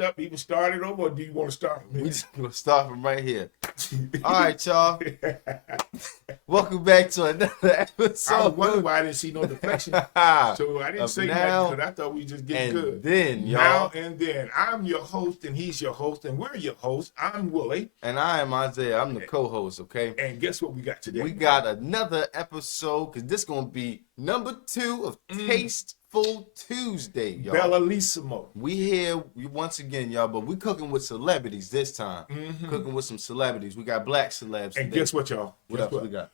up, even start it over, or do you want to start from We here? just gonna start from right here. All right, y'all. Welcome back to another I was episode. wondering why I didn't see no deflection. So I didn't Of say now nothing because I thought we just get and good. then, Now y'all. and then. I'm your host and he's your host and we're your host. I'm Willie. And I am Isaiah. I'm the co-host, okay? And guess what we got today? We got another episode because this gonna be number 2 of Tasteful Tuesday, y'all. Bellissimo. We here once again, y'all, but we cooking with celebrities this time. Cooking with some celebrities. We got black celebs. And today. guess what, y'all? What else we got?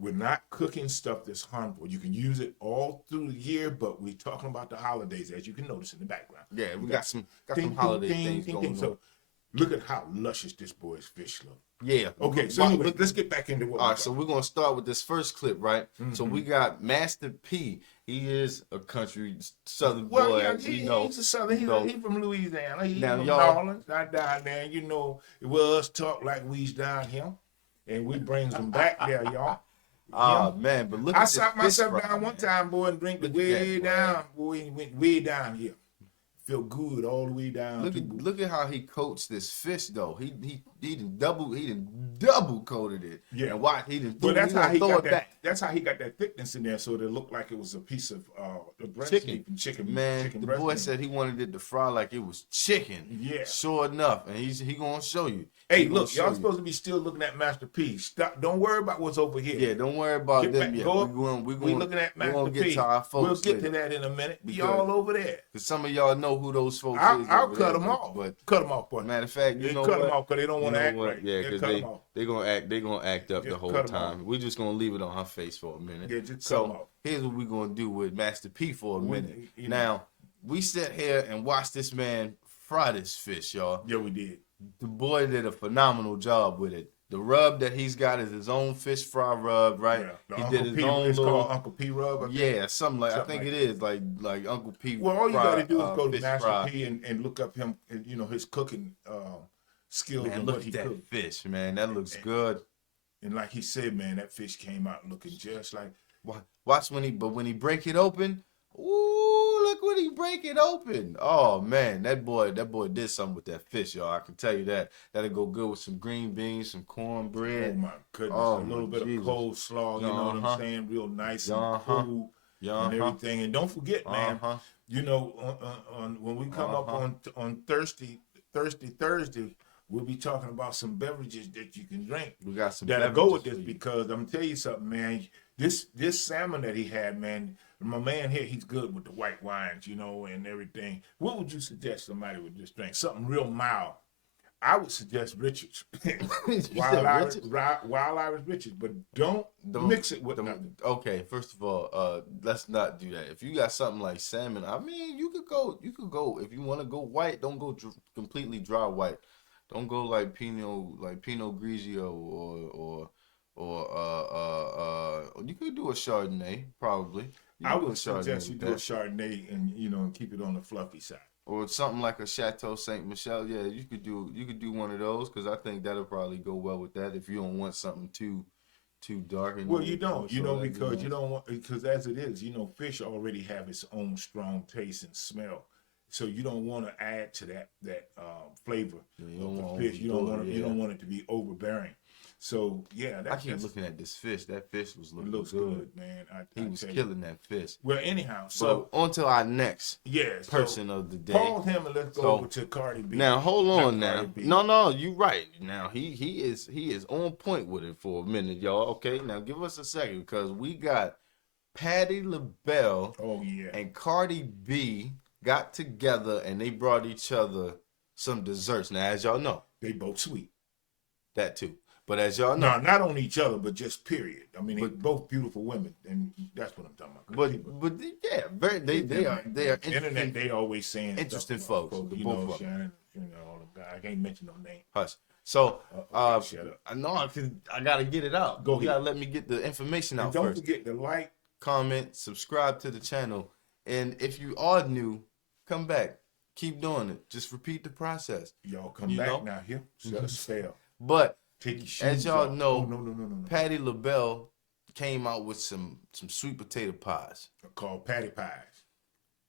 We're not cooking stuff that's harmful. You can use it all through the year, but we're talking about the holidays, as you can notice in the background. Yeah, we got some holiday things going on. So look at how luscious this boy's fish look. Yeah. Okay, so anyway, let's get back into what. All right, so we're gonna start with this first clip, right? So we got Master P. He is a country southern boy. Yeah, he's a southern. He's from Louisiana. He's from New Orleans, not down there. You know, it was talk like we's down here, and we brings them back there, y'all. Man, but look I at sat myself down one time, boy, and drink the way down. Boy, he went way down here. Feel good all the way down. Look at how he coats this fish though. He didn't double coated it. Yeah. And why he didn't Well, that's how he got that. back. That's how he got that thickness in there, so it looked like it was a piece of the breast chicken. Man, chicken the breast boy meat. said he wanted it to fry like it was chicken. Yeah. Sure enough, and he gonna show you. Hey, look, y'all supposed to be still looking at Master P. Stop. Don't worry about what's over here. Yeah, don't worry about them yet. We're looking at Master P. Get to our folks. We'll get to that in a minute. Be all over there. Because some of y'all know who those folks is. I'll cut them off. But cut them off, boy. Matter of fact, you know cut what? them off because they don't want to act right. Yeah, because they're gonna act up the whole time. We're just gonna leave it on her face for a minute. Yeah, just cut them off. Here's what we're gonna do with Master P for a minute. Now, we sit here and watch this man fry this fish, y'all. Yeah, we did. The boy did a phenomenal job with it. The rub that he's got is his own fish fry rub, right? Yeah, he did his own it's little called Uncle P rub. Yeah, something like I think it is like Uncle P. Well, all you got to do is go to Master fry. P and look up him, his cooking skills. Man, and look what he at that cooked. fish, man. That looks good. And like he said, man, that fish came out looking just like. Watch when he break it open. Ooh, look when he break it open. Oh man, that boy did something with that fish, y'all. I can tell you that. That'll go good with some green beans, some cornbread. Oh my goodness, Oh, a little bit of coleslaw. You know what I'm saying? Real nice and cool and everything. And don't forget, man. When we come up on Thursday, we'll be talking about some beverages that you can drink. We got some that'll go with this because I'm gonna tell you something, man. This salmon that he had, man. My man here, he's good with the white wines, and everything. What would you suggest somebody would just drink? Something real mild. I would suggest Richards. Wild Irish Richards, but don't mix it with nothing. Okay, first of all, let's not do that. If you got something like salmon, I mean, you could go. If you want to go white, don't go completely dry white. Don't go like Pinot Grigio or you could do a Chardonnay probably. I would suggest you do a Chardonnay and keep it on the fluffy side. Or something like a Chateau Saint Michelle. Yeah, you could do one of those because I think that'll probably go well with that if you don't want something too dark. Well, you don't, because you don't want, because as it is, fish already have its own strong taste and smell. So you don't want to add to that flavor of the fish. You don't want it to be overbearing. So yeah, I keep looking at this fish. That fish looks good, man. He was killing that fish. Well, anyhow, so on to our next person of the day. Pause him and let's go over to Cardi B. Now hold on now. No, you right. Now he is on point with it for a minute, y'all. Okay, now give us a second because we got Patti LaBelle and Cardi B got together and they brought each other some desserts. Now, as y'all know, they both sweet. That too. But as y'all know, no, not on each other, but just period. I mean, they're both beautiful women, and that's what I'm talking about. But yeah, they are internet. They always saying interesting folks. Shannon, all the guys. I can't mention no name. Hush. So shut up. I know I gotta get it out. Go ahead. You gotta let me get the information out don't first. Don't forget to like, comment, subscribe to the channel, and if you are new, come back. Keep doing it. Just repeat the process. Y'all come back now here. Shut a spell. But take your shoes as y'all off. know, no. Patti LaBelle came out with some sweet potato pies. They're called patty pies.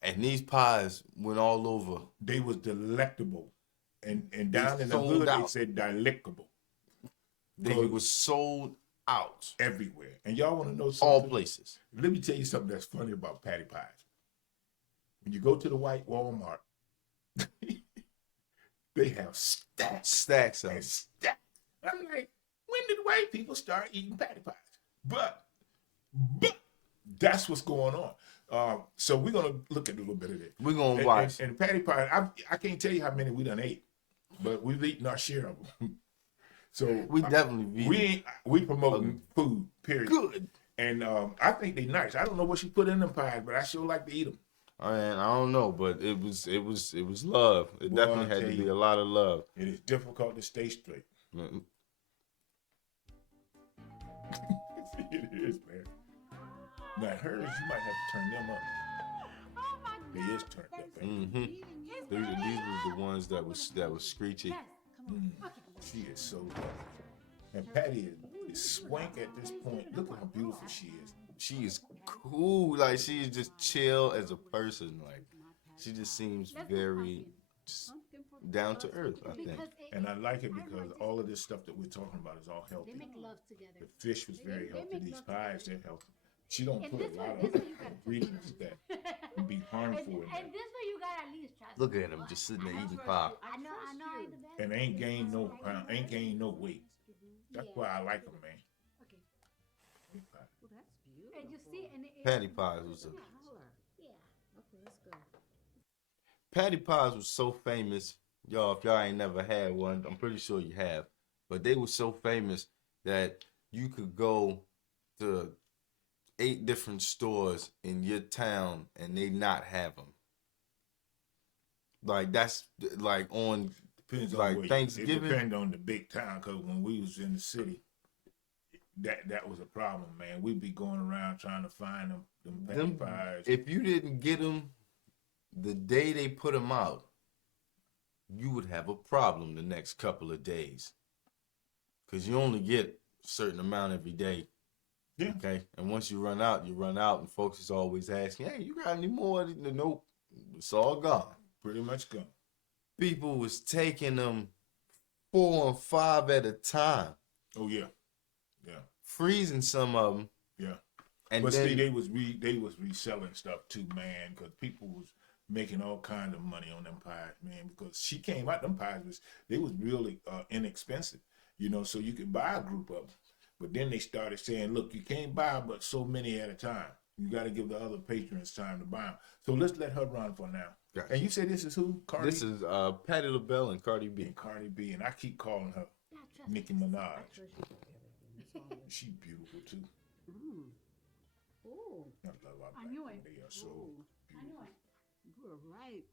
And these pies went all over. They was delectable. And down in the hood, they said delectable. They was sold out. Everywhere. And y'all want to know something? All places. Let me tell you something that's funny about patty pies. When you go to the white Walmart, they have stacks of stacks. I'm like, when did white people start eating patty pies? But that's what's going on. So we're gonna look at a little bit of it. We're gonna watch. And patty pie, I can't tell you how many we done ate, but we've eaten our share of them. So we definitely we promoting food. Period. Good. And I think they nice. I don't know what she put in them pies, but I sure like to eat them. I don't know, but it was love. It definitely had to be a lot of love. It is difficult to stay straight. Mm-hmm. It is, man. Now hers, you might have to turn them up. They is turned up. Mm-hmm. These were the ones that was screechy. She is so lovely. And Patty is swank at this point. Look at how beautiful she is. She is cool. Like, she is just chill as a person. Like, she just seems very down to earth, I think. And I like it because all of this stuff that we're talking about is all healthy. The fish was very healthy. These pies, they're healthy. She don't put a lot of ingredients that would be harmful in there. Look at him just sitting there eating pie. I know. And ain't gained no pound, ain't gained no weight. That's why I like them, man. And you see, Patty pies was Patty pies was so famous, y'all. If y'all ain't never had one, I'm pretty sure you have. But they were so famous that you could go to 8 different stores in your town and they not have them. Like, that's like on depends like on Thanksgiving. It depends on the big town, because when we was in the city, that was a problem, man. We'd be going around trying to find them patty pies. If you didn't get them the day they put them out, you would have a problem the next couple of days, because you only get a certain amount every day. Yeah. Okay. And once you run out, and folks is always asking, "Hey, you got any more?" Nope, it's all gone. Pretty much gone. People was taking them 4 and 5 at a time. Oh yeah. Freezing some of them. Yeah. And but then, see, they was reselling stuff too, man, because people was making all kinds of money on them pies, man. Because she came out, them pies was really inexpensive, so you could buy a group of them. But then they started saying, look, you can't buy but so many at a time. You got to give the other patrons time to buy them. So let's let her run for now. Gotcha. And you say this is who? Cardi? This is Patti LaBelle and Cardi B. And I keep calling her Nicki Minaj. She's beautiful too. Oh, I knew it. They are so beautiful. You were right.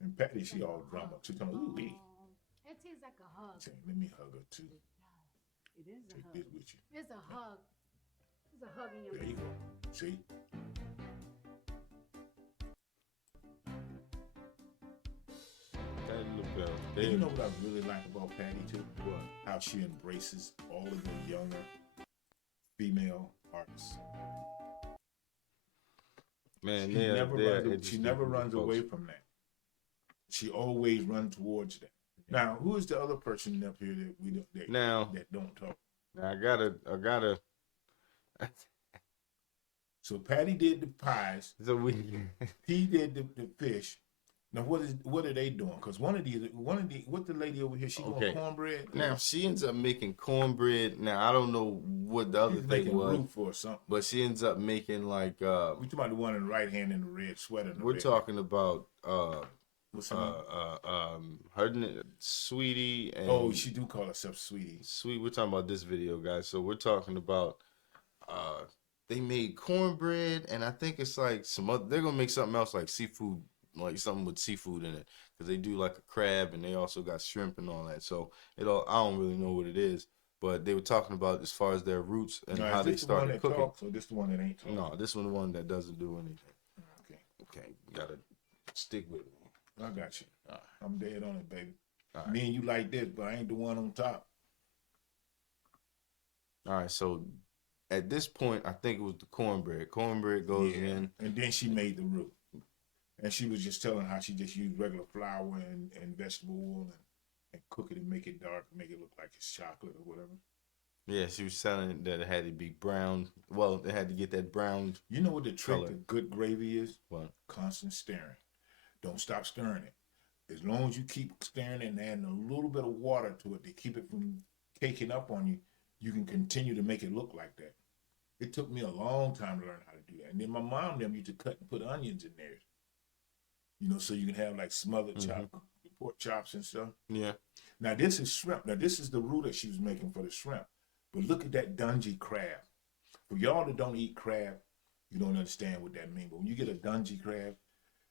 And Patty, she all drama. She come, ooh, wee. It tastes like a hug. Let me hug her too. It is a hug. Take this with you. It's a hug. It's a hug in your There you go. See? Patti LaBelle. And you know what I really like about Patty too? What? How she embraces all of the younger female artists. Man, she never runs away from that. She always runs towards that. Now, who is the other person up here that don't talk? I gotta. So Patty did the pies. He did the fish. Now what are they doing? Because what the lady over here, she doing cornbread. Now she ends up making cornbread. Now I don't know what the other thing was, for something. But she ends up making like we talking about the one in the right hand in the red sweater. We're talking about what's her name? Her Sweetie. And she do call herself Sweetie. Sweet. We're talking about this video, guys. So we're talking about they made cornbread, and I think it's like some other. They're gonna make something else like seafood. Like something with seafood in it, because they do like a crab and they also got shrimp and all that. So I don't really know what it is, but they were talking about as far as their roots and how they started cooking. So this the one that ain't talking? No, this one the one that doesn't do anything. Okay, gotta stick with me. I got you. Right. I'm dead on it, baby. Right. Me and you like this, but I ain't the one on top. All right, so at this point, I think it was the cornbread. Cornbread goes in. And then she made the roux. And she was just telling how she just used regular flour and vegetable oil and cook it and make it dark, make it look like it's chocolate or whatever. Yeah, she was telling that it had to be brown. Well, they had to get that brown. You know what the trick to good gravy is? What? Constant stirring. Don't stop stirring it. As long as you keep stirring it and adding a little bit of water to it to keep it from caking up on you, you can continue to make it look like that. It took me a long time to learn how to do that. And then my mom them used to cut and put onions in there. You know, so you can have like smothered pork chops and stuff. Yeah. Now this is shrimp. Now this is the roux that she was making for the shrimp. But look at that dungy crab. For y'all that don't eat crab, you don't understand what that means. But when you get a dungy crab,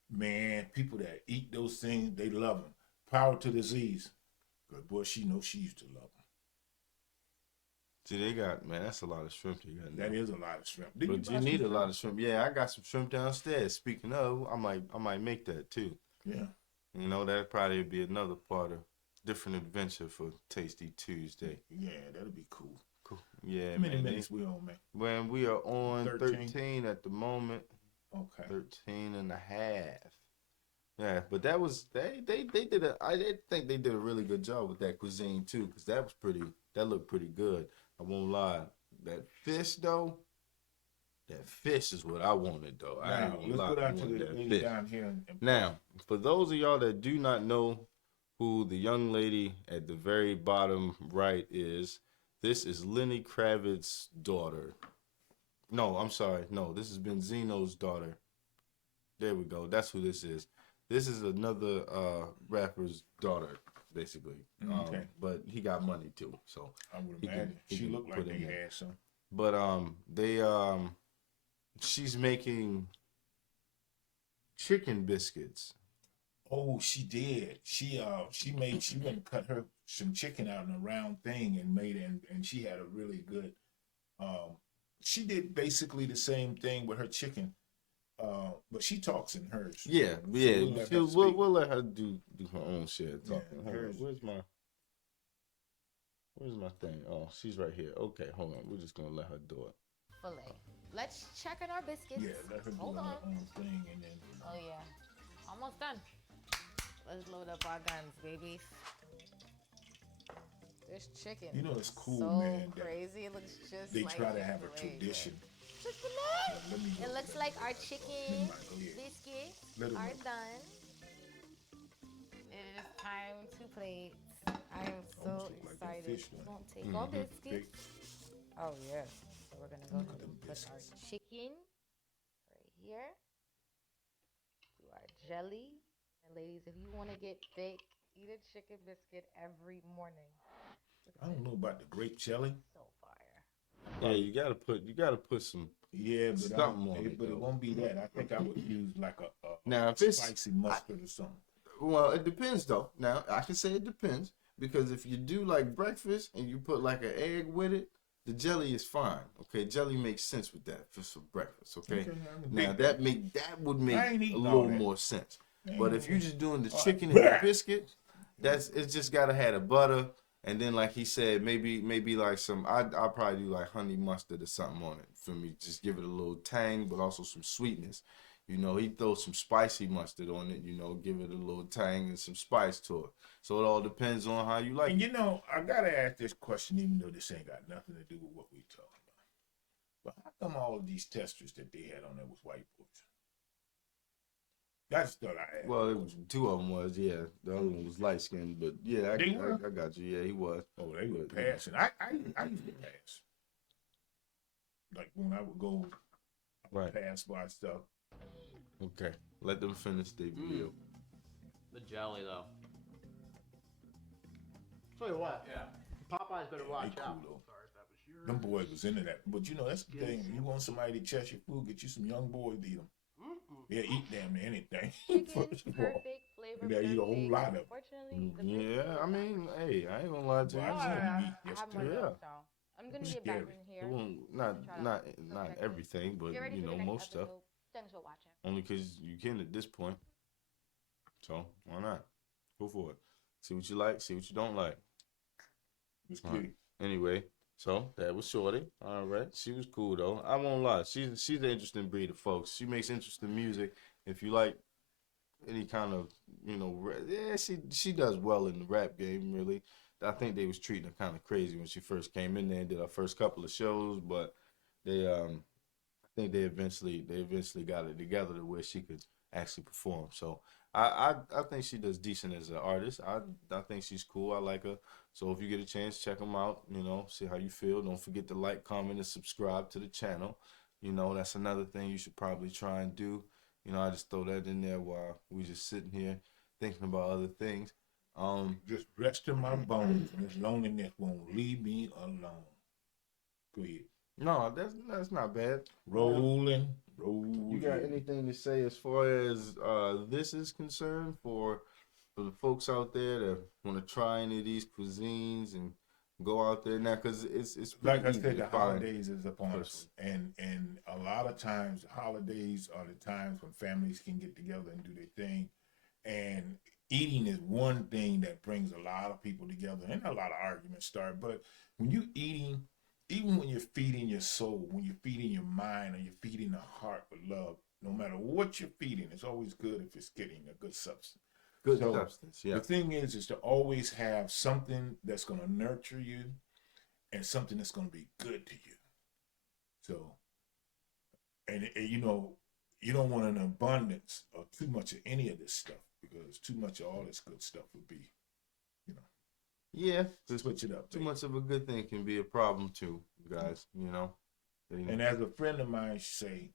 man, people that eat those things, they love them. Power to disease. But boy, she knows she used to love them. See, they got, man, that's a lot of shrimp you got. That is a lot of shrimp. But you need a lot of shrimp. Yeah, I got some shrimp downstairs. Speaking of, I might make that too. Yeah. You know, that'd probably be another part of different adventure for Tasty Tuesday. Yeah, that'd be cool. Cool. Yeah, How many minutes we on, man? When we are on 13 at the moment. Okay. 13 and a half. Yeah, but that was I think they did a really good job with that cuisine too, because that looked pretty good. I won't lie. That fish though, that fish is what I wanted though. Now, let's go down to the lady down here. Now, for those of y'all that do not know who the young lady at the very bottom right is, this is Lenny Kravitz's daughter. No, I'm sorry. No, this is Benzino's daughter. There we go. That's who this is. This is another rapper's daughter, basically. Okay. But he got money too, so I would imagine she looked like they had some. But she's making chicken biscuits. Oh, she did. She went and cut her some chicken out in a round thing and made it, and she had a really good. She did basically the same thing with her chicken. But she talks in hers. Yeah, so we'll let her do her own shit talking. Yeah, where's my thing? Oh, she's right here. Okay, hold on. We're just gonna let her do it. Filet. Let's check on our biscuits. Yeah, let her do her own thing and then. Oh yeah, almost done. Let's load up our guns, babies. This chicken. You know it's cool, so man. Crazy. It looks just. They like try to have a tradition. It looks like our chicken biscuits are done. It is time to plate. I am so excited. Won't take all biscuits. Oh yeah. So we're gonna go ahead and put our chicken right here. Do our jelly. And ladies, if you want to get thick, eat a chicken biscuit every morning. I don't know about the grape jelly. So fire. Yeah, you gotta put some. Yeah, but something on it. But it won't be that. I think I would use like a now if it's spicy mustard or something. Well, it depends though. Now I can say it depends because if you do like breakfast and you put like an egg with it, the jelly is fine. Okay, jelly makes sense with that for breakfast. Okay, now that would make a little more sense. But if you're just doing the chicken and the biscuit, it's just gotta have the butter. And then, like he said, maybe like I'll probably do like honey mustard or something on it for me. Just give it a little tang, but also some sweetness. You know, he throws some spicy mustard on it, you know, give it a little tang and some spice to it. So it all depends on how you like it. And you know, I gotta ask this question, even though this ain't got nothing to do with what we talking about. But how come all of these testers that they had on there was white boys? That's what I asked. Well, two of them was, yeah. The other one was light skinned, but yeah, I got you. Yeah, he was. Oh, they were passing. I used to pass. Like when I would go, pass by stuff. Okay, let them finish their video. The jelly, though. Tell you what, Popeyes better watch out. Cool, them boys was into that. But you know, that's the thing. You want somebody to test your food, get you some young boys to eat them. They'll eat damn near anything. Chicken, perfect flavor. They'll eat a whole lot of it. Yeah, I mean, hey, I ain't gonna lie to you. I'm gonna get back in here. Not everything, but you know, most stuff. Thanks for watching. Only because you can at this point. So why not? Go for it. See what you like. See what you don't like. Right. Anyway, So that was Shorty. All right, she was cool though. I won't lie. She's an interesting breed of folks. She makes interesting music. If you like any kind of yeah, she does well in the rap game. Really, I think they was treating her kind of crazy when she first came in there and did her first couple of shows, but they I think they eventually got it together to where she could actually perform. So I think she does decent as an artist. I think she's cool. I like her. So if you get a chance, check them out. See how you feel. Don't forget to like, comment, and subscribe to the channel. That's another thing you should probably try and do. I just throw that in there while we just sitting here thinking about other things. Just rest in my bones, and this loneliness won't leave me alone. Go ahead. No, that's not bad. Rolling. You got anything to say as far as this is concerned for the folks out there that want to try any of these cuisines and go out there now? Because it's like I said, the holidays is upon us, and a lot of times holidays are the times when families can get together and do their thing, and eating is one thing that brings a lot of people together, and a lot of arguments start. But when you eating, even when you're feeding your soul, when you're feeding your mind, or you're feeding the heart with love, no matter what you're feeding, it's always good if it's getting a good substance. Good substance, yeah. The thing is to always have something that's going to nurture you and something that's going to be good to you. So, and you don't want an abundance or too much of any of this stuff, because too much of all this good stuff would be, yeah, switch it up. Too much of a good thing can be a problem too, guys. And as a friend of mine say,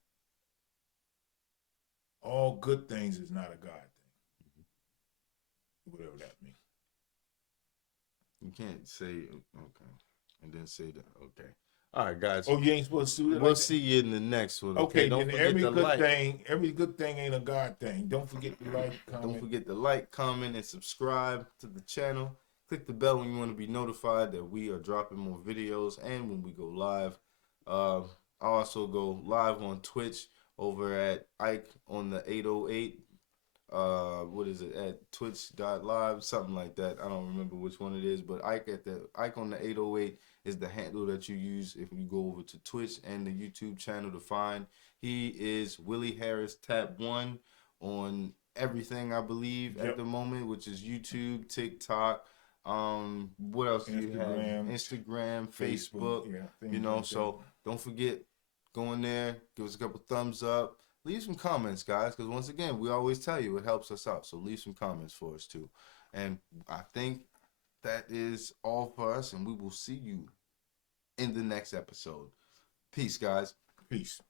all good things is not a God thing. Whatever that means. You can't say okay and then say that. Okay. All right, guys. Oh, you ain't supposed to do that? We'll see you in the next one. Okay, don't forget every good thing ain't a God thing. Don't forget to like, comment. Don't forget to like, comment, and subscribe to the channel. Click the bell when you want to be notified that we are dropping more videos and when we go live. I also go live on Twitch over at Ike on the 808. What is it, at twitch.live, something like that. I don't remember which one it is, but Ike on the 808 is the handle that you use if you go over to Twitch and the YouTube channel to find. He is Willie Harris Tap 1 on everything, I believe, at the moment, which is YouTube, TikTok. What else do you have? Instagram, Facebook. So don't forget, go in there, give us a couple thumbs up. Leave some comments, guys, because once again, we always tell you it helps us out. So leave some comments for us, too. And I think that is all for us, and we will see you in the next episode. Peace, guys. Peace.